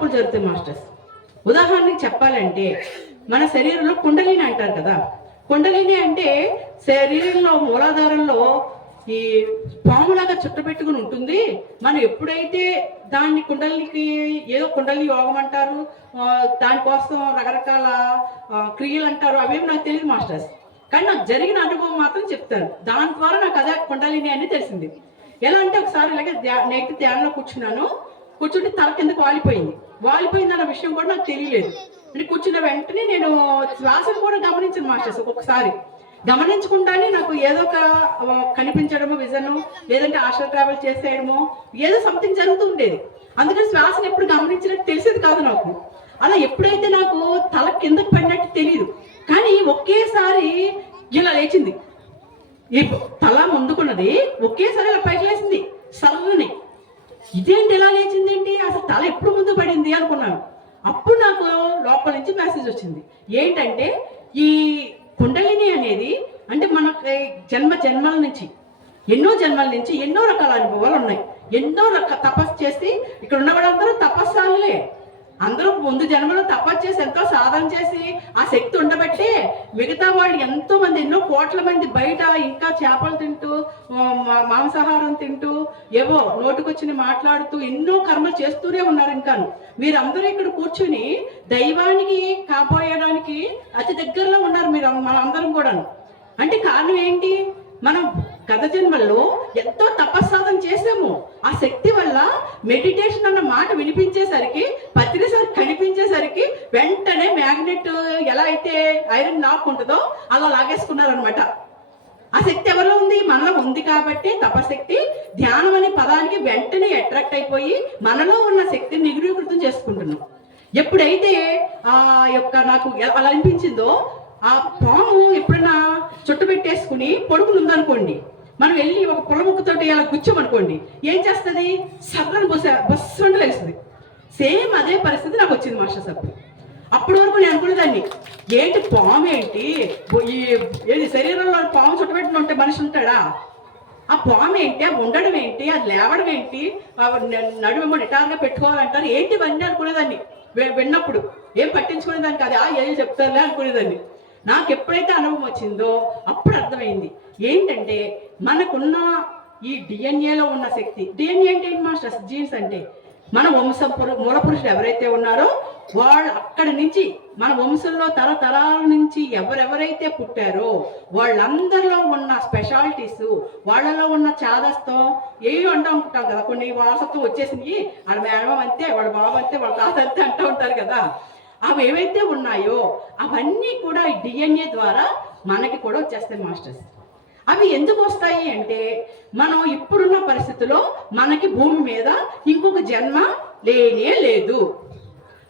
తప్పులు జరుగుతాయి మాస్టర్స్. ఉదాహరణకి చెప్పాలంటే మన శరీరంలో కుండలిని అంటారు కదా. కుండలిని అంటే శరీరంలో మూలాధారంలో ఈ పాములాగా చుట్టబెట్టుకుని ఉంటుంది. మనం ఎప్పుడైతే దాన్ని కుండలికి ఏదో కుండలి యోగం అంటారు, దానికోసం రకరకాల క్రియలు అంటారు, అవేమి నాకు తెలియదు మాస్టర్స్. కానీ నాకు జరిగిన అనుభవం మాత్రం చెప్తాను. దాని ద్వారా నాకు అదే కుండలిని అని తెలిసింది. ఎలా అంటే ఒకసారి ఇలాగే నైట్ ధ్యానంలో కూర్చుంటే తల కిందకు వాలిపోయింది అన్న విషయం కూడా నాకు తెలియలేదు. అంటే కూర్చున్న వెంటనే నేను శ్వాసను కూడా గమనించాను మాస్టర్స్. ఒక్కొక్కసారి గమనించకుండానే నాకు ఏదో ఒక కనిపించడము, విజను, లేదంటే ఆస్ట్రల్ ట్రావెల్ చేసేయడమో ఏదో సంథింగ్ జరుగుతూ ఉండేది. అందుకని శ్వాసను ఎప్పుడు గమనించినట్టు తెలిసేది కాదు నాకు. అలా ఎప్పుడైతే నాకు తల కిందకు పడినట్టు తెలియదు, కానీ ఒకేసారి ఇలా లేచింది. ఈ తల ముందుకున్నది ఒకేసారి ఇలా పైకి లేచింది సర్రని. ఇదేంటి ఎలా లేచింది ఏంటి, అసలు తల ఎప్పుడు ముందు పడింది అనుకున్నాను. అప్పుడు నాకు లోపల నుంచి మెసేజ్ వచ్చింది. ఏంటంటే ఈ కుండలిని అనేది అంటే మనకి జన్మల నుంచి ఎన్నో రకాల అనుభవాలు ఉన్నాయి. ఎన్నో తపస్సు చేసి ఇక్కడ ఉన్న వాళ్ళందరూ తపస్సాలే. అందరూ ముందు జన్మలో తపస్సు చేసి ఎంతో సాధన చేసి ఆ శక్తి ఉండబట్టే మిగతా వాళ్ళు ఎంతో మంది, ఎన్నో కోట్ల మంది బయట ఇంకా చేపలు తింటూ, మాంసాహారం తింటూ, ఏవో నోటుకొచ్చిన మాట్లాడుతూ ఎన్నో కర్మలు చేస్తూనే ఉన్నారు. ఇంకాను మీరందరూ ఇక్కడ కూర్చుని దైవానికి కాపాడడానికి అతి దగ్గరలో ఉన్నారు మీరు మనందరం కూడాను. అంటే కారణం ఏంటి, మనం గత జన్మల్లో ఎంతో తపస్సాధన చేసాము. ఆ శక్తి వల్ల మెడిటేషన్ అన్న మాట వినిపించేసరికి, పత్రిసారి కనిపించేసరికి వెంటనే మ్యాగ్నెట్ ఎలా అయితే ఐరన్ లాక్ ఉంటుందో అలా లాగేసుకున్నారనమాట. ఆ శక్తి ఎవరిలో ఉంది, మనలో ఉంది. కాబట్టి తపశక్తి ధ్యానం అనే పదానికి వెంటనే అట్రాక్ట్ అయిపోయి మనలో ఉన్న శక్తిని నిగురీకృతం చేసుకుంటున్నాం. ఎప్పుడైతే ఆ యొక్క నాకు అలా అనిపించిందో, ఆ పాము ఎప్పుడైనా చుట్టు పెట్టేసుకుని పడుకుని ఉందనుకోండి, మనం వెళ్ళి ఒక పుల్ల ముక్కతోటి అలా గుచ్చామనుకోండి, ఏం చేస్తుంది, సర్రని బస్సు అంటే లేస్తుంది. సేమ్ అదే పరిస్థితి నాకు వచ్చింది మాస్టర్స్. అప్పటి వరకు నేను అనుకునేదాన్ని, ఏంటి పాము ఏంటి, ఏది శరీరంలో పాము చుట్టబెట్టిన ఉంటే మనిషి ఉంటాడా, ఆ పాము ఏంటి, ఆ ఉండడం ఏంటి, అది లేవడం ఏంటి, నడుమేమో నిటారుగా పెట్టుకోవాలంటారు ఏంటి, ఇవన్నీ అనుకునేదాన్ని. విన్నప్పుడు ఏం పట్టించుకునేదాన్ని కాదు, ఏం చెప్తారులే అనుకునేదాన్ని. నాకు ఎప్పుడైతే అనుభవం వచ్చిందో అప్పుడు అర్థమైంది ఏంటంటే మనకున్న ఈ డిఎన్ఏలో ఉన్న శక్తి. డిఎన్ఏ అంటే ఏంటి మాస్టర్స్, జీన్స్ అంటే మన మూల పురుషుడు ఎవరైతే ఉన్నారో వాళ్ళు అక్కడి నుంచి మన వంశంలో తరతరాల నుంచి ఎవరెవరైతే పుట్టారో వాళ్ళందరిలో ఉన్న స్పెషాలిటీస్, వాళ్ళలో ఉన్న చాదస్తం ఏవి అంటూ ఉంటాం కదా, కొన్ని వారసత్వం వచ్చేసినవి, వాళ్ళ మేడం అంతే, వాళ్ళ బాబు అంతే, వాళ్ళ తాత అంతే అంటూ ఉంటారు కదా. అవి ఏవైతే ఉన్నాయో అవన్నీ కూడా ఈ డిఎన్ఏ ద్వారా మనకి కూడా వచ్చేస్తాయి మాస్టర్స్. అవి ఎందుకు వస్తాయి అంటే మనం ఇప్పుడున్న పరిస్థితిలో మనకి భూమి మీద ఇంకొక జన్మ లేనే లేదు.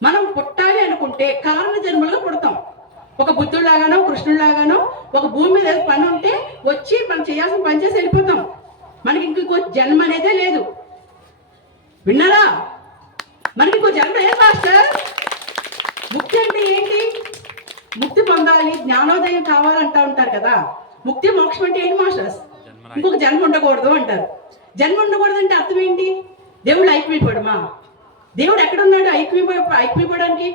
మనం పుట్టాలి అనుకుంటే కారణ జన్మలుగా పుడతాం. ఒక బుద్ధుడిలాగానో కృష్ణుడిలాగానో ఒక భూమి మీద పని ఉంటే వచ్చి మనం చేయాల్సిన పని చేసి వెళ్ళిపోతాం. మనకి ఇంకో జన్మ అనేదే లేదు. విన్నారా, మనకి ఇంకో జన్మ లేదు మాస్టర్. ముక్తి అంటే ఏంటి, ముక్తి పొందాలి, జ్ఞానోదయం కావాలంటా ఉంటారు కదా. ముక్తి మోక్షం అంటే ఏంటి మాస్టర్స్, ఇంకొక జన్మ ఉండకూడదు అంటారు. జన్మ ఉండకూడదు అంటే అర్థం ఏంటి, దేవుడు ఐక్యమైపోవడమా? దేవుడు ఎక్కడున్నాడు ఐక్యమైపోవడానికి?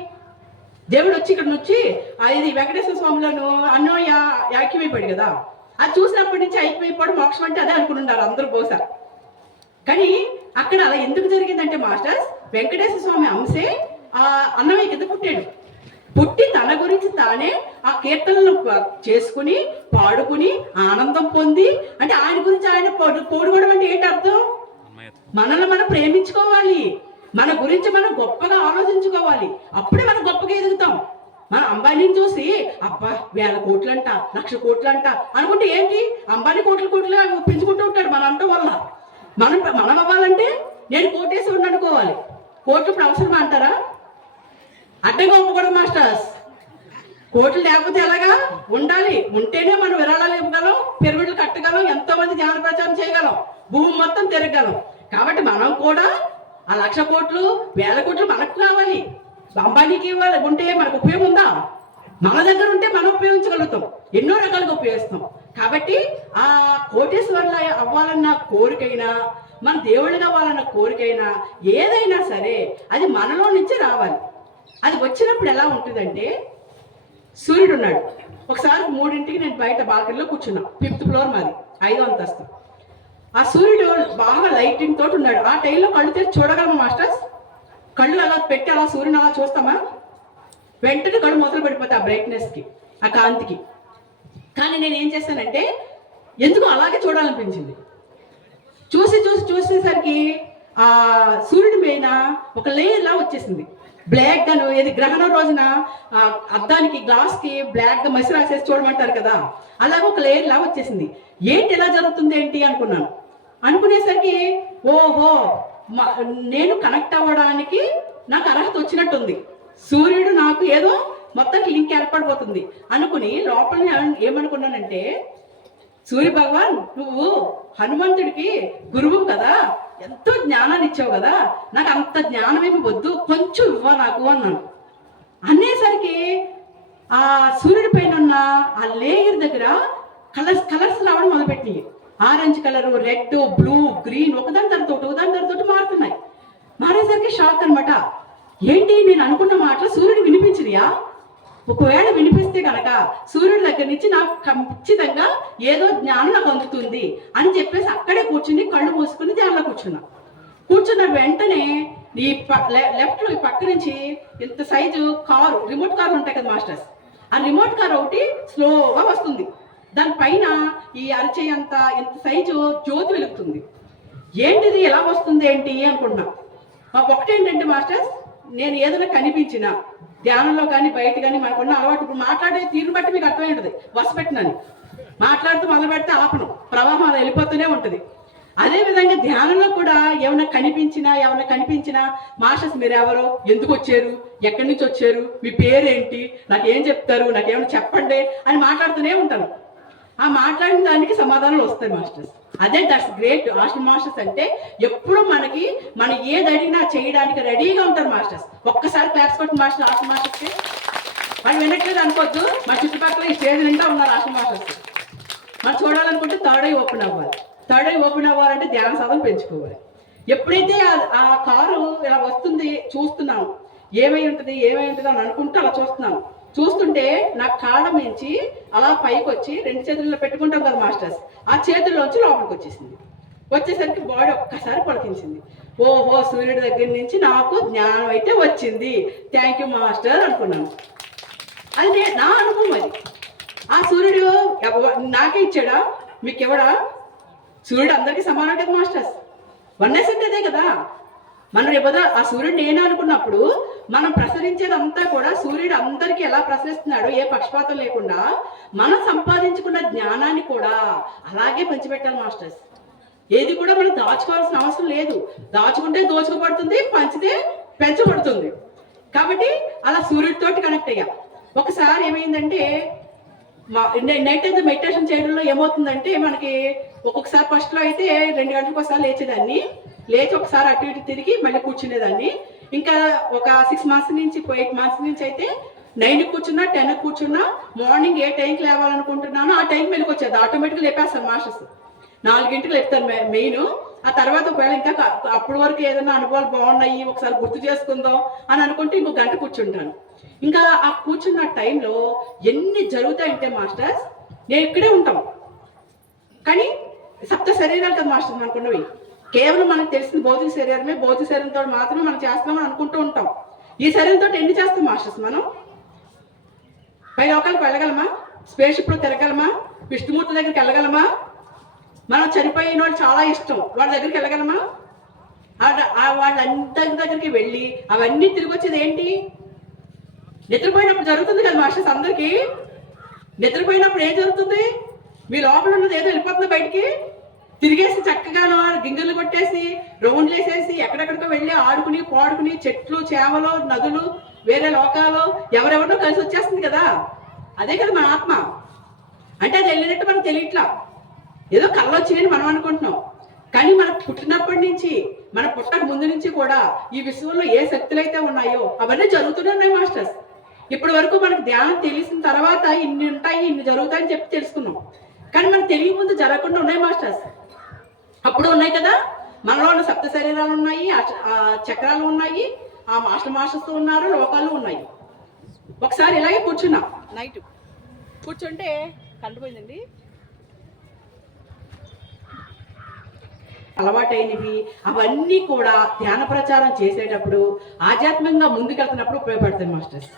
దేవుడు వచ్చి ఇక్కడ నుంచి ఇది వెంకటేశ్వర స్వామిలను అన్నో ఐక్యమైపోయాడు కదా. అది చూసినప్పటి నుంచి ఐక్యమైపోవడం మోక్షం అంటే అదే అనుకుంటున్నారు అందరూ బహుశా. కానీ అక్కడ అలా ఎందుకు జరిగిందంటే మాస్టర్స్, వెంకటేశ్వర స్వామి అంశే ఆ అన్నమయ్య కింద పుట్టి తన గురించి తానే ఆ కీర్తనలు చేసుకుని పాడుకుని ఆనందం పొంది, అంటే ఆయన గురించి ఆయన పోడుకోవడం అంటే ఏంటి అర్థం, మనల్ని మనం ప్రేమించుకోవాలి, మన గురించి మనం గొప్పగా ఆలోచించుకోవాలి, అప్పుడే మనం గొప్పగా ఎదుగుతాం. మన అంబానీని చూసి అబ్బా 1000 కోట్లంట 1,00,000 కోట్లంట అనుకుంటే ఏంటి, అంబానీ కోట్లు పెంచుకుంటూ ఉంటాడు మన అంటం వల్ల. మనం అవ్వాలంటే నేను కోటేసి అనుకోవాలి. కోట్లు ఇప్పుడు అవసరమా అంటారా? అడ్డంగా ఒప్పుకోవడం మాస్టర్స్. కోట్లు లేకపోతే ఎలాగా, ఉండాలి, ఉంటేనే మనం విరాళాలు ఇవ్వగలం, పిరమిడ్లు కట్టగలం, ఎంతో మంది జ్ఞాన ప్రచారం చేయగలం, భూమి మొత్తం తిరగగలం. కాబట్టి మనం కూడా ఆ 1,00,000 కోట్లు 1000 కోట్లు మనకు కావాలి, అంబానీకి ఇవ్వాలి. ఉంటే మనకు ఉపయోగం ఉందా? మన దగ్గర ఉంటే మనం ఉపయోగించగలుగుతాం, ఎన్నో రకాలుగా ఉపయోగిస్తాం. కాబట్టి ఆ కోటేశ్వర్ల అవ్వాలన్న కోరికైనా మన దేవుడు కావాలన్న కోరికైనా ఏదైనా సరే అది మనలో నుంచి రావాలి. అది వచ్చినప్పుడు ఎలా ఉంటుందంటే, సూర్యుడు ఉన్నాడు. ఒకసారి 3ంటికి నేను బయట బాల్కనీలో కూర్చున్నా. 5th ఫ్లోర్ మాది, 5వ అంతస్తు. ఆ సూర్యుడు బాగా లైటింగ్ తోటి ఉన్నాడు. ఆ టైంలో కళ్ళు తెరిచి చూడగలమా మాస్టర్స్? కళ్ళు అలా పెట్టి అలా సూర్యుని అలా చూస్తామా? వెంటనే కళ్ళు మొదలు పడిపోతాయి ఆ బ్రైట్నెస్కి, ఆ కాంతికి. కానీ నేను ఏం చేశానంటే, ఎందుకు అలాగే చూడాలనిపించింది. చూసేసరికి ఆ సూర్యుడి పైన ఒక లేయర్లా వచ్చేసింది. బ్లాక్ గాను, ఏది గ్రహణం రోజున అద్దానికి గ్లాస్కి బ్లాక్గా మసి రాసేసి చూడమంటారు కదా, అలాగే ఒక లేయర్లా వచ్చేసింది. ఏంటి ఎలా జరుగుతుంది ఏంటి అనుకున్నాను. అనుకునేసరికి ఓహో, నేను కనెక్ట్ అవ్వడానికి నాకు అర్హత వచ్చినట్టుంది. సూర్యుడు నాకు ఏదో మొత్తం లింక్ ఏర్పడిపోతుంది అనుకుని లోపల ఏమనుకున్నానంటే, సూర్య భగవాన్ నువ్వు హనుమంతుడికి గురువు కదా, ఎంతో జ్ఞానాన్ని ఇచ్చావు కదా, నాకు అంత జ్ఞానం ఏమి వద్దు, కొంచెం ఇవ్వ నాకు అన్నాను. అనేసరికి ఆ సూర్యుడి పైన ఉన్న ఆ లేయర్ దగ్గర కలర్స్ రావడం మొదలుపెట్టినాయి. Orange colour, red, blue, green, ఒకదాని తర్వాత మారుతున్నాయి. మారేసరికి షాక్ అనమాట. ఏంటి, నేను అనుకున్న మాటలు సూర్యుడు వినిపించినయా? ఒకవేళ వినిపిస్తే కనుక సూర్యుడి దగ్గర నుంచి నాకు ఖచ్చితంగా ఏదో జ్ఞానం నాకు అందుతుంది అని చెప్పేసి అక్కడే కూర్చుని కళ్ళు మూసుకుని ధ్యానంలో కూర్చున్న వెంటనే ఈ లెఫ్ట్లో ఈ పక్క నుంచి ఇంత సైజు కారు, రిమోట్ కార్లు ఉంటాయి కదా మాస్టర్స్, ఆ రిమోట్ కార్ ఒకటి స్లోగా వస్తుంది. దానిపైన ఈ అరిచేయి అంత ఇంత సైజు జ్యోతి వెలుగుతుంది. ఏంటిది, ఎలా వస్తుంది ఏంటి అనుకుంటున్నా. ఒకటేంటంటే మాస్టర్స్, నేను ఏదైనా కనిపించిన ధ్యానంలో కానీ బయట కానీ మనకున్న అలవాటు, ఇప్పుడు మాట్లాడే తీరుని బట్టి మీకు అర్థమై ఉంటుంది. వసపెట్టినని మాట్లాడుతూ మొదలు పెడితే ఆపను, ప్రవాహం అలా వెళ్ళిపోతూనే ఉంటుంది. అదేవిధంగా ధ్యానంలో కూడా ఏమైనా కనిపించినా మాస్టర్స్ మీరు ఎవరో, ఎందుకు వచ్చారు, ఎక్కడి నుంచి వచ్చారు, మీ పేరేంటి, నాకేం చెప్తారు, నాకేమైనా చెప్పండి అని మాట్లాడుతూనే ఉంటాను. ఆ మాట్లాడిన దానికి సమాధానాలు వస్తాయి మాస్టర్స్. అదే దట్స్ గ్రేట్ మాస్టర్స్ అంటే. ఎప్పుడు మనం ఏది అడిగినా చేయడానికి రెడీగా ఉంటారు మాస్టర్స్. ఒక్కసారి క్లాప్స్ కొట్టిన మాస్టర్స్కి వాళ్ళు వినట్లేదు అనుకోవద్దు. మా చుట్టుపక్కల ఈ స్టేజ్ నిండా ఉన్నారు మాస్టర్స్. మనం చూడాలనుకుంటే థర్డ్ ఐ ఓపెన్ అవ్వాలంటే ధ్యాన సాధన పెంచుకోవాలి. ఎప్పుడైతే ఆ కారు ఇలా వస్తుంది చూస్తున్నాం, ఏమై ఉంటుంది అని అనుకుంటూ అలా చూస్తుంటే నాకు కాళ్ళ మించి అలా పైకి వచ్చి 2 చేతుల్లో పెట్టుకుంటాం కదా మాస్టర్స్, ఆ చేతుల్లోంచి లోపలికి వచ్చేసరికి బాడీ ఒక్కసారి పడికించింది. ఓహో, సూర్యుడి దగ్గర నుంచి నాకు జ్ఞానం అయితే వచ్చింది, థ్యాంక్ యూ మాస్టర్ అనుకున్నాను. అది నా అనుభవం. అది ఆ సూర్యుడు నాకే ఇచ్చాడా, మీకు ఇవ్వడా? సూర్యుడు అందరికీ సమానం కదా మాస్టర్స్. వన్నెస్ అంటే అదే కదా. మనం రేపు ఆ సూర్యుడు నేను అనుకున్నప్పుడు మనం ప్రసరించేదంతా కూడా సూర్యుడు అందరికీ ఎలా ప్రసరిస్తున్నాడో, ఏ పక్షపాతం లేకుండా మనం సంపాదించుకున్న జ్ఞానాన్ని కూడా అలాగే పంచిపెట్టాలి మాస్టర్స్. ఏది కూడా మనం దాచుకోవాల్సిన అవసరం లేదు. దాచుకుంటే దోచుకోబడుతుంది, పంచితే పెంచబడుతుంది. కాబట్టి అలా సూర్యుడితోటి కనెక్ట్ అయ్యా. ఒకసారి ఏమైందంటే, నైట్ అయితే మెడిటేషన్ చేయడంలో ఏమవుతుందంటే, మనకి ఒక్కొక్కసారి ఫస్ట్లో అయితే 2 గంటలకు ఒకసారి లేచి ఒకసారి అటు ఇటు తిరిగి మళ్ళీ కూర్చునేదాన్ని. ఇంకా ఒక 6 మంత్స్ నుంచి 8 మంత్స్ నుంచి అయితే 9కి కూర్చున్నా, 10కి కూర్చున్నా, మార్నింగ్ ఏ టైంకి లేవాలనుకుంటున్నానో ఆ టైంకి వెళ్ళి వచ్చేది. ఆటోమేటిక్గా లేపేస్తాను మాస్టర్స్. 4ంటికి లేపుతాను మెయిన్. ఆ తర్వాత ఒకవేళ ఇంకా అప్పటి వరకు ఏదైనా అనుభవాలు బాగున్నాయి, ఒకసారి గుర్తు చేసుకుందాం అని అనుకుంటే ఇంకో గంట కూర్చుంటాను. ఇంకా ఆ కూర్చున్న టైంలో ఎన్ని జరుగుతాయంటే మాస్టర్స్, నేను ఇక్కడే ఉంటాం కానీ సప్త శరీరాలు కదా మాస్టర్స్ అనుకున్నవి. కేవలం మనకు తెలిసిన భౌతిక శరీరమే, భౌతిక శరీరంతో మాత్రమే మనం చేస్తున్నామని అనుకుంటూ ఉంటాం. ఈ శరీరంతో ఎన్ని చేస్తాం మాస్టర్స్? మనం పై లోకాలకు వెళ్ళగలమా? స్పేస్ షిప్లో తిరగలమా? విష్ణుమూర్తి దగ్గరికి వెళ్ళగలమా? మనం చనిపోయిన వాళ్ళు చాలా ఇష్టం, వాళ్ళ దగ్గరికి వెళ్ళగలమా? వాళ్ళందరి దగ్గరికి వెళ్ళి అవన్నీ తిరిగి వచ్చేది ఏంటి? నిద్రపోయినప్పుడు జరుగుతుంది కదా మాస్టర్స్. అందరికీ నిద్రపోయినప్పుడు ఏం జరుగుతుంది? మీ లోపల ఉన్నది ఏదో వెళ్ళిపోతుంది బయటికి. తిరిగేసి చక్కగాను గింగిళ్ళు కొట్టేసి రౌండ్లు వేసేసి ఎక్కడెక్కడికో వెళ్ళి ఆడుకుని పాడుకుని చెట్లు, చేమలు, నదులు, వేరే లోకాలు ఎవరెవరినో కలిసి వచ్చేస్తుంది కదా. అదే కదా మన ఆత్మ అంటే. అది వెళ్ళినట్టు మనకు తెలియట్లా, ఏదో కళ్ళు వచ్చినాయని మనం అనుకుంటున్నాం. కానీ మనకు పుట్టినప్పటి నుంచి, మన పుట్టక ముందు నుంచి కూడా ఈ విశ్వంలో ఏ శక్తులు అయితే ఉన్నాయో అవన్నీ జరుగుతూనే ఉన్నాయి మాస్టర్స్. ఇప్పటి వరకు మనకు ధ్యానం తెలిసిన తర్వాత ఇన్ని ఉంటాయి, ఇన్ని జరుగుతాయని చెప్పి తెలుసుకున్నాం. కానీ మనకు తెలియ ముందు జరగకుండా ఉన్నాయి మాస్టర్స్. అప్పుడు ఉన్నాయి కదా. మనలో ఉన్న సప్త శరీరాలు ఉన్నాయి, ఆ చక్రాలు ఉన్నాయి, ఆ మాస్టర్స్ ఉన్నారు, లోకాలు ఉన్నాయి. ఒకసారి ఇలాగే కూర్చున్నా, నైట్ కూర్చుంటే కండిపోయిందండి. అలవాటైనవి అవన్నీ కూడా ధ్యాన ప్రచారం చేసేటప్పుడు ఆధ్యాత్మికంగా ముందుకెళ్తున్నప్పుడు ఉపయోగపడతాయి మాస్టర్స్.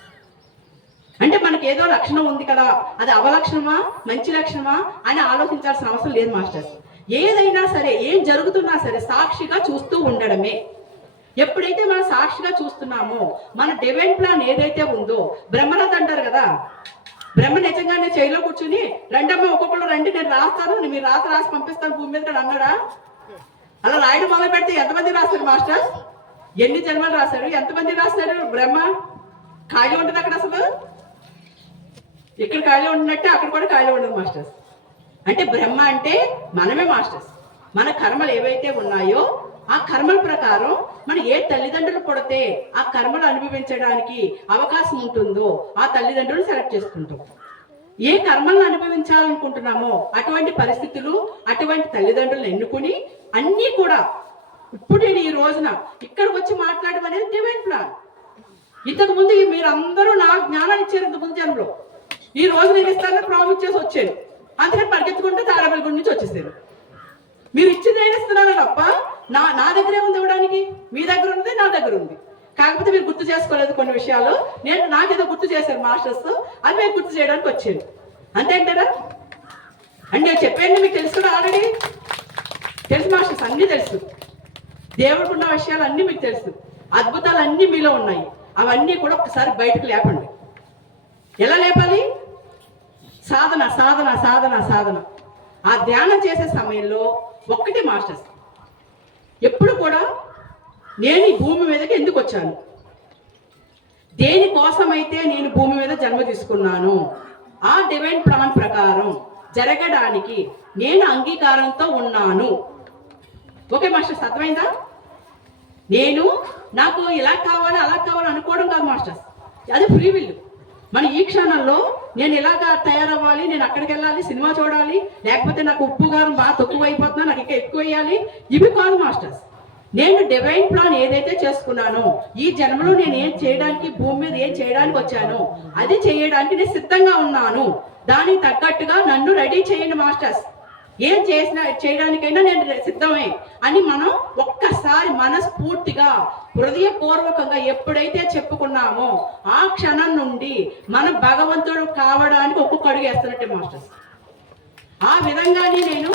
అంటే మనకి ఏదో లక్షణం ఉంది కదా, అది అవలక్షణమా మంచి లక్షణమా అని ఆలోచించాల్సిన అవసరం లేదు మాస్టర్స్. ఏదైనా సరే, ఏం జరుగుతున్నా సరే సాక్షిగా చూస్తూ ఉండడమే. ఎప్పుడైతే మనం సాక్షిగా చూస్తున్నామో మన డివైన్ ప్లాన్ ఏదైతే ఉందో, బ్రహ్మరథ అంటారు కదా, బ్రహ్మ నిజంగానే చైలో కూర్చుని రెండమ్మ ఒక్కొక్కరు రండి నేను రాస్తాను, మీరు రాసి పంపిస్తాను భూమి మీద అన్నాడా? అలా రాయడం మొదలు పెడితే ఎంతమంది రాస్తారు మాస్టర్? ఎన్ని జన్మలు రాశారు? ఎంతమంది రాస్తారు? బ్రహ్మ ఖాళీ ఉంటుంది అక్కడ అసలు. ఇక్కడ ఖాళీ ఉంటున్నట్టే అక్కడ కూడా ఖాళీ ఉండదు మాస్టర్స్. అంటే బ్రహ్మ అంటే మనమే మాస్టర్స్. మన కర్మలు ఏవైతే ఉన్నాయో ఆ కర్మల ప్రకారం మనం ఏ తల్లిదండ్రులు పుడితే ఆ కర్మలు అనుభవించడానికి అవకాశం ఉంటుందో ఆ తల్లిదండ్రులు సెలెక్ట్ చేసుకుంటాం. ఏ కర్మలను అనుభవించాలనుకుంటున్నామో అటువంటి పరిస్థితులు, అటువంటి తల్లిదండ్రులను ఎన్నుకుని అన్నీ కూడా ఇప్పుడు నేను ఈ రోజున ఇక్కడికి వచ్చి మాట్లాడడం అనేది డివైన్ ప్లాన్. ఇంతకు ముందు మీరు అందరూ నాకు జ్ఞానాన్ని ఇచ్చారు. ఇంతకు ముందు జన్మలో ఈ రోజు నేను ఇస్తానని ప్రామిస్ చేసి వచ్చాను. అందుకని పరిగెత్తుకుంటే తాడబెల్లి నుంచి వచ్చేసారు. మీరు ఇచ్చింది నేను ఇస్తున్నాను తప్ప నా దగ్గరే ఉంది ఇవ్వడానికి. మీ దగ్గర ఉంది, నా దగ్గర ఉంది. కాకపోతే మీరు గుర్తు చేసుకోలేదు కొన్ని విషయాలు. నాకేదో గుర్తు చేశారు మాస్టర్స్, అది మేము గుర్తు చేయడానికి వచ్చాను. అంతే అంటారా? అంటే నేను చెప్పాను మీకు తెలుసు కదా, ఆల్రెడీ తెలుసు మాస్టర్స్, అన్నీ తెలుసు. దేవుడికి ఉన్న విషయాలు అన్నీ మీకు తెలుసు. అద్భుతాలు అన్నీ మీలో ఉన్నాయి. అవన్నీ కూడా ఒకసారి బయటకు లేపండి. ఎలా లేపాలి? సాధన సాధన సాధన సాధన. ఆ ధ్యానం చేసే సమయంలో ఒక్కటి మాస్టర్స్, ఎప్పుడు కూడా నేను ఈ భూమి మీదకి ఎందుకు వచ్చాను, దేనికోసమైతే నేను భూమి మీద జన్మ తీసుకున్నాను, ఆ డివైన్ ప్లాన్ ప్రకారం జరగడానికి నేను అంగీకారంతో ఉన్నాను. ఓకే మాస్టర్స్, అర్థమైందా? నాకు ఇలా కావాలి అలా కావాలి అనుకోవడం కాదు మాస్టర్స్, అది ఫ్రీ విల్. మన ఈ క్షణంలో నేను ఇలాగా తయారవ్వాలి, నేను అక్కడికి వెళ్ళాలి, సినిమా చూడాలి, లేకపోతే నాకు ఉప్పు కారం బాగా తక్కువ అయిపోతున్నా, నాకు ఇంకా ఎక్కువ వేయాలి, ఇవి కాదు మాస్టర్స్. నేను డివైన్ ప్లాన్ ఏదైతే చేసుకున్నానో, ఈ జన్మలో నేను ఏం చేయడానికి, భూమి మీద ఏం చేయడానికి వచ్చానో అది చేయడానికి నేను సిద్ధంగా ఉన్నాను. దానికి తగ్గట్టుగా నన్ను రెడీ చేయండి మాస్టర్స్. ఏం చేయడానికైనా నేను సిద్ధమే అని మనం ఒక్కసారి మనస్ఫూర్తిగా హృదయపూర్వకంగా ఎప్పుడైతే చెప్పుకున్నామో ఆ క్షణం నుండి మనం భగవంతుడు కావడానికి ఒక్కొక్క అడుగు వేస్తున్నట్టే మాస్టర్స్. ఆ విధంగానే నేను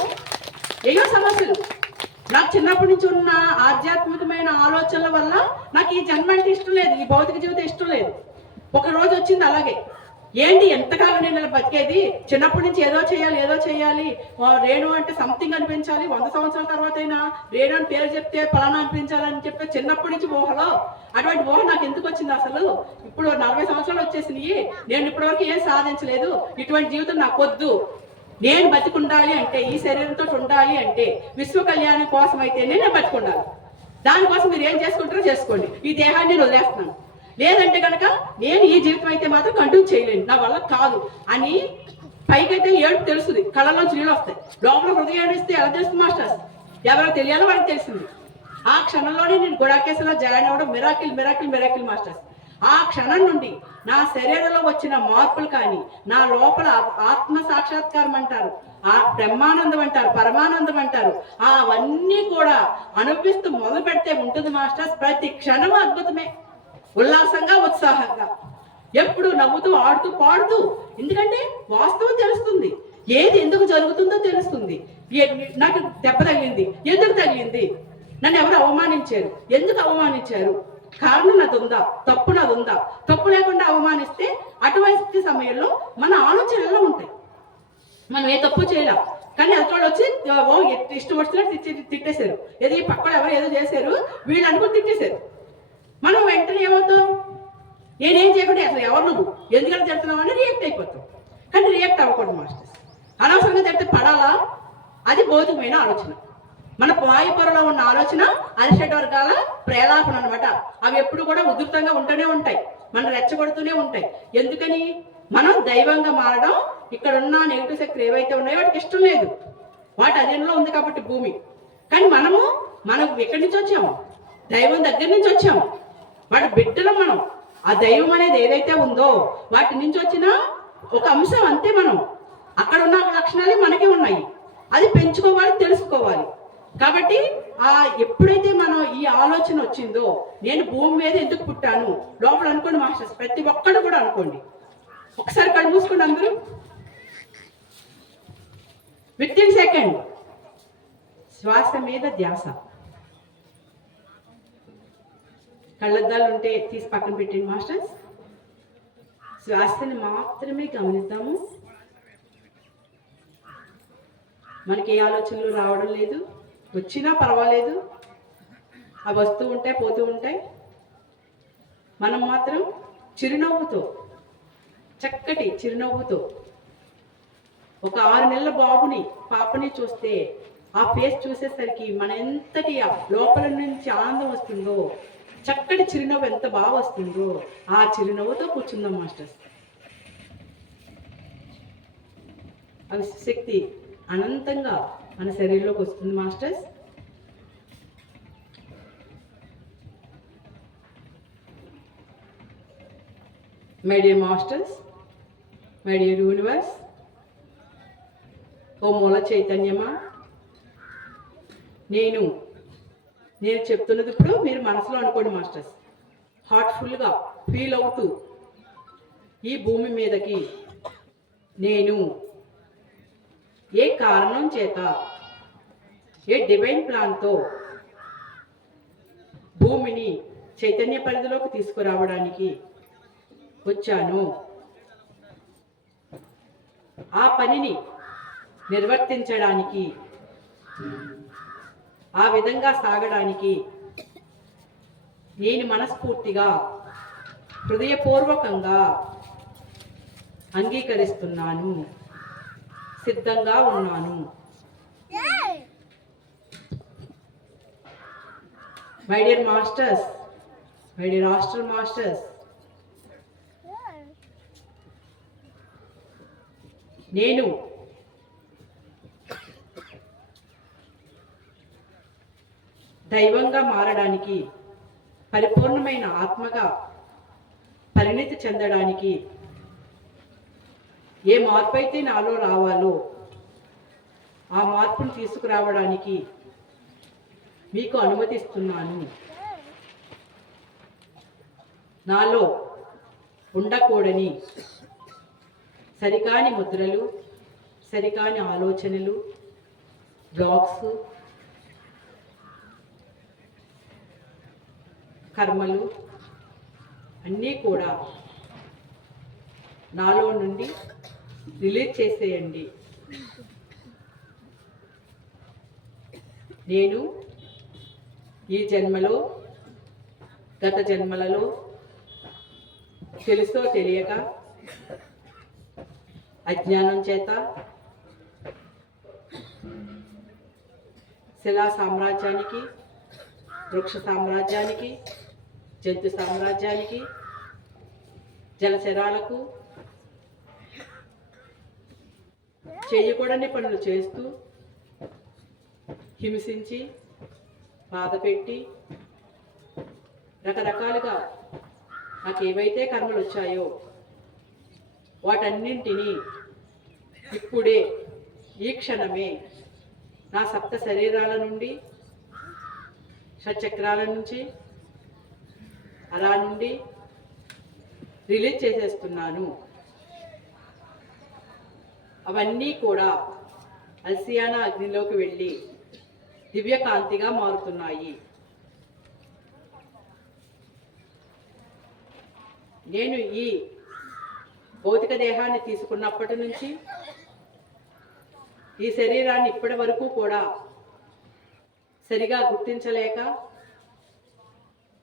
ఏదో సమస్యలు, నాకు చిన్నప్పటి నుంచి ఉన్న ఆధ్యాత్మికమైన ఆలోచనల వల్ల నాకు ఈ జన్మ అంటే ఇష్టం లేదు, ఈ భౌతిక జీవితం ఇష్టం లేదు. ఒక రోజు వచ్చింది అలాగే, ఏంటి ఎంతకాలం నేను ఇలా బతికేది, చిన్నప్పటి నుంచి ఏదో చేయాలి, రేణు అంటే సంథింగ్ అనిపించాలి, 100 సంవత్సరాల తర్వాత అయినా రేణు అని పేరు చెప్తే ఫలానా అనిపించాలని చెప్పి చిన్నప్పటి నుంచి ఊహలో, అటువంటి ఊహ నాకు ఎందుకు వచ్చింది అసలు? ఇప్పుడు 40 సంవత్సరాలు వచ్చేసినాయి, నేను ఇప్పటివరకు ఏం సాధించలేదు, ఇటువంటి జీవితం నాకు వద్దు. నేను బతికుండాలి అంటే, ఈ శరీరంతో ఉండాలి అంటే, విశ్వ కళ్యాణం కోసం అయితేనే నేను బతికుండాలి. దానికోసం మీరు ఏం చేసుకుంటారో చేసుకోండి, ఈ దేహాన్ని నేను వదిలేస్తున్నాను. లేదంటే కనుక నేను ఈ జీవితం అయితే మాత్రం కంటిన్యూ చేయలేను, నా వల్ల కాదు అని పైకైతే ఏడుపు తెలుస్తుంది, కళ్ళలోంచి నీళ్ళు వస్తాయి, లోపల హృదయం ఏడిస్తే ఎలా తెలుస్తుంది మాస్టర్స్? ఎవరో తెలియాలో వాళ్ళకి తెలిసింది. ఆ క్షణంలోనే నేను గుడాకేశ్లో జాయిన్ అవ్వడం మిరాకిల్ మాస్టర్స్. ఆ క్షణం నుండి నా శరీరంలో వచ్చిన మార్పులు కానీ, నా లోపల ఆత్మ సాక్షాత్కారం అంటారు, ఆ బ్రహ్మానందం అంటారు, పరమానందం అంటారు, అవన్నీ కూడా అనుభవిస్తూ మొదలు పెడితే ఉంటుంది మాస్టర్స్. ప్రతి క్షణం అద్భుతమే, ఉల్లాసంగా ఉత్సాహంగా, ఎప్పుడు నవ్వుతూ ఆడుతూ పాడుతూ. ఎందుకంటే వాస్తవం తెలుస్తుంది, ఏది ఎందుకు జరుగుతుందో తెలుస్తుంది. నాకు దెబ్బ తగిలింది, ఎందుకు తగిలింది, నన్ను ఎవరు అవమానించారు, ఎందుకు అవమానించారు, కారణం నాది ఉందా, తప్పు నాది ఉందా, తప్పు లేకుండా అవమానిస్తే అటువంటి సమయంలో మన ఆలోచనలు ఉంటాయి. మనం ఏ తప్పు చేయలేం, కానీ అతడు వచ్చి ఇష్టం వచ్చినట్టు తిట్టేశారు, ఏది పక్కన ఎవరు ఏదో చేశారు, వీళ్ళు అనుకుని తిట్టేశారు. మనం వెంటనే ఏమవుతాం, నేనేం చేయకుండా అసలు ఎవరు నువ్వు ఎందుకంటే తిడుతున్నావు అని రియాక్ట్ అయిపోతాం. కానీ రియాక్ట్ అవ్వకూడదు మాస్టర్స్. అనవసరంగా తిడితే పడాలా, అది భౌతికమైన ఆలోచన. మన వాయుపొరలో ఉన్న ఆలోచన అరిషడ్ వర్గాల ప్రేలాపన అనమాట. అవి ఎప్పుడు కూడా ఉధృతంగా ఉంటూనే ఉంటాయి, మనం రెచ్చగొడుతూనే ఉంటాయి. ఎందుకని? మనం దైవంగా మారడం, ఇక్కడ ఉన్న నెగిటివ్ శక్తులు ఏవైతే ఉన్నాయో వాటికి ఇష్టం లేదు, వాటి అధీనంలో ఉంది కాబట్టి భూమి. కానీ మనము మనం ఎక్కడి నుంచి వచ్చాము? దైవం దగ్గర నుంచి వచ్చాము. వాటి బిడ్డలు మనం. ఆ దైవం అనేది ఏదైతే ఉందో వాటి నుంచి వచ్చిన ఒక అంశం అంతే. మనం అక్కడ ఉన్న లక్షణాలే మనకి ఉన్నాయి. అది పెంచుకోవాలి, తెలుసుకోవాలి. కాబట్టి ఎప్పుడైతే మనం ఈ ఆలోచన వచ్చిందో, నేను భూమి మీద ఎందుకు పుట్టాను లోపల అనుకోండి మాస్టర్స్, ప్రతి ఒక్కరు కూడా అనుకోండి. ఒకసారి కళ్ళు మూసుకోండి అందరూ. వితిన్ సెకండ్ శ్వాస మీద ధ్యాస. కళ్ళద్దాలు ఉంటే తీసి పక్కన పెట్టండి మాస్టర్స్. శ్వాసని మాత్రమే గమనిద్దాము. మనకి ఏ ఆలోచనలు రావడం లేదు, వచ్చినా పర్వాలేదు, అవి వస్తూ ఉంటాయి, పోతూ ఉంటాయి. మనం మాత్రం చిరునవ్వుతో, చక్కటి చిరునవ్వుతో ఒక 6 నెలల బాబుని, పాపని చూస్తే ఆ ఫేస్ చూసేసరికి మన ఎంతటి లోపల నుంచి ఆనందం వస్తుందో, చక్కటి చిరునవ్వు ఎంత బాగా వస్తుందో ఆ చిరునవ్వుతో కూర్చుందాం మాస్టర్స్. అవి శక్తి అనంతంగా మన శరీరంలోకి వస్తుంది masters. My dear masters, my dear universe, ఓ మూల చైతన్యమా, నేను చెప్తున్నది ఇప్పుడు మీరు మనసులో అనుకోండి మాస్టర్స్. హార్ట్ఫుల్గా ఫీల్ అవుతూ ఈ భూమి మీదకి నేను ఏ కారణం చేత, ఏ డివైన్ ప్లాన్తో భూమిని చైతన్య పరిధిలోకి తీసుకురావడానికి వచ్చాను, ఆ పనిని నిర్వర్తించడానికి, ఆ విధంగా సాగడానికి నేను మనస్ఫూర్తిగా, హృదయపూర్వకంగా అంగీకరిస్తున్నాను, సిద్ధంగా ఉన్నాను. My dear masters, my dear hostel masters, నేను దైవంగా మారడానికి, పరిపూర్ణమైన ఆత్మగా పరిణితి చెందడానికి ఏ మార్పు అయితే నాలో రావాలో ఆ మార్పును తీసుకురావడానికి మీకు అనుమతిస్తున్నాను. నాలో ఉండకూడని సరికాని ముద్రలు, సరికాని ఆలోచనలు, బ్లాక్స్, కర్మలు అన్నీ కూడా నాలో నుండి రిలీజ్ చేసేయండి. నేను ఈ జన్మలో, గత జన్మలలో తెలుసో తెలియక, అజ్ఞానం చేత శిలా సామ్రాజ్యానికి, వృక్ష సామ్రాజ్యానికి, జంతు సామ్రాజ్యానికి, జలచరాలకు చేయకూడని పనులు చేస్తూ, హింసించి, బాధపెట్టి, రకరకాలుగా నాకు ఏవైతే కర్మలు వచ్చాయో వాటన్నింటినీ ఇప్పుడే, ఈ క్షణమే నా సప్త శరీరాల నుండి, షట్చక్రాల నుంచి, అలా నుండి రిలీజ్ చేసేస్తున్నాను. అవన్నీ కూడా అల్సియానా అగ్నిలోకి వెళ్ళి దివ్యకాంతిగా మారుతున్నాయి. నేను ఈ భౌతిక దేహాన్ని తీసుకున్నప్పటి నుంచి ఈ శరీరాన్ని ఇప్పటి వరకు కూడా సరిగా గుర్తించలేక,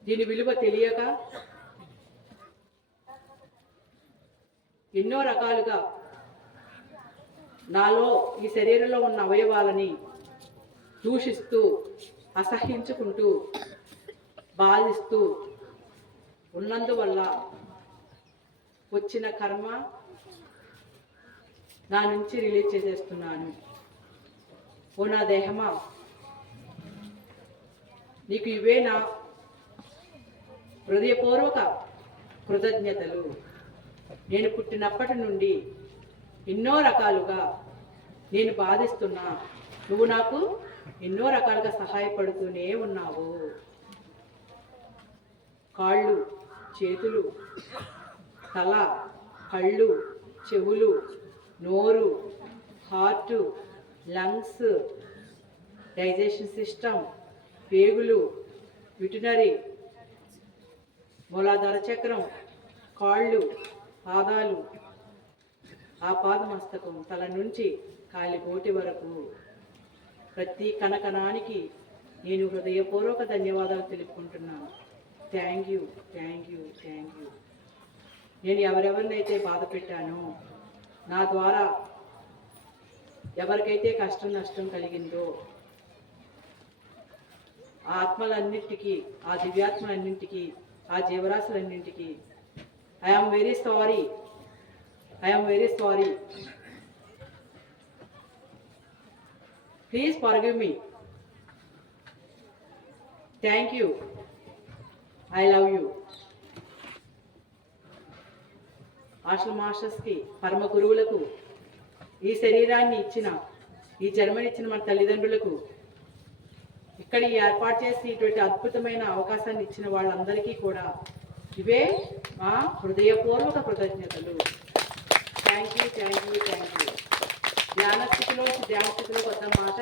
దీని విలువ తెలియక ఎన్నో రకాలుగా నాలో, ఈ శరీరంలో ఉన్న అవయవాలని దూషిస్తూ, అసహ్యించుకుంటూ, బాధిస్తూ ఉన్నందువల్ల వచ్చిన కర్మ నా నుంచి రిలీజ్ చేసేస్తున్నాను. ఓ నా దేహమా, నీకు ఇవే నా హృదయపూర్వక కృతజ్ఞతలు. నేను పుట్టినప్పటి నుండి ఎన్నో రకాలుగా నేను బాధిస్తున్నా, నువ్వు నాకు ఎన్నో రకాలుగా సహాయపడుతూనే ఉన్నావు. కాళ్ళు, చేతులు, తల, కళ్ళు, చెవులు, నోరు, హార్ట్, లంగ్స్, డైజెషన్ సిస్టమ్, పేగులు, విటనరీ, మూలాధార చక్రం, కాళ్ళు, పాదాలు, ఆపాదమస్తకం, తల నుంచి కాలిగోటి వరకు ప్రతి కణకణానికి నేను హృదయపూర్వక ధన్యవాదాలు తెలుపుకుంటున్నాను. Thank you, thank you, thank you. నేను ఎవరెవరినైతే బాధ పెట్టానో, నా ద్వారా ఎవరికైతే కష్టం నష్టం కలిగిందో ఆ ఆత్మలన్నింటికీ, ఆ దివ్యాత్మలన్నింటికీ, ఆ జీవరాశులన్నింటికీ I am very sorry, I am very sorry. Please forgive me. Thank you, I love you. ఆశ్రమ మాస్టర్స్కి, పరమ గురువులకు, ఈ శరీరాన్ని ఇచ్చిన, ఈ జన్మనిచ్చిన మన తల్లిదండ్రులకు, ఇక్కడ ఏర్పాటు చేసి ఇటువంటి అద్భుతమైన అవకాశాన్ని ఇచ్చిన వాళ్ళందరికీ కూడా ఇవే మా హృదయపూర్వక కృతజ్ఞతలు. Thank you, thank you, thank you. ధ్యాన స్థితిలోకి వద్దాం మాట.